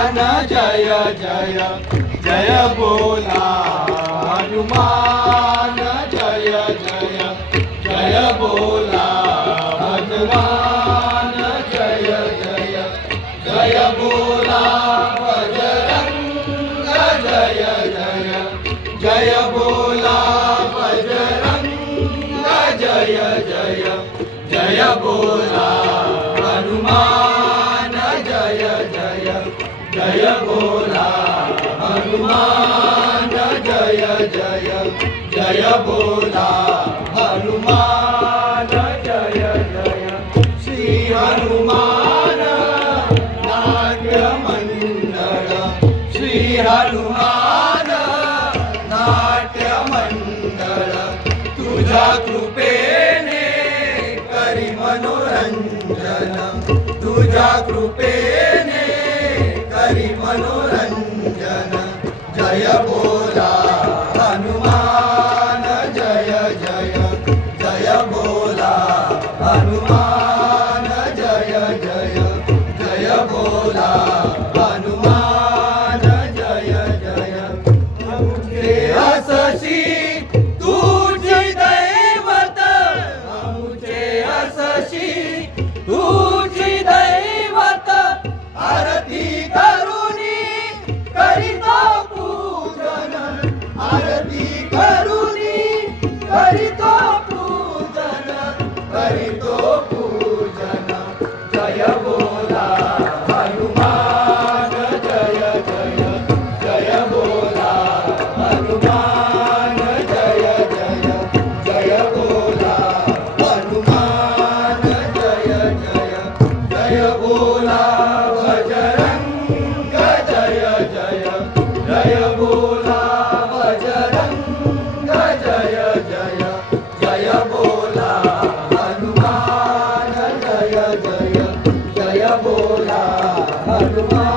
जय जय जय बोला हनुमान जय जय जय बोला हनुमान जय जय जय बोला बजरंग जय जय जय बोला बजरंग जय जय जय बोला। जय बोला हनुमान जय जय। श्री हनुमान नाट्य मंडळ श्री हनुमान नाट्य मंडळ तुझ्या कृपेने करी मनोरंजन। तुझ्या कृपेने करी मनोरंजन। जय बोला आरती करुणी करीतो पूजन. आरती जय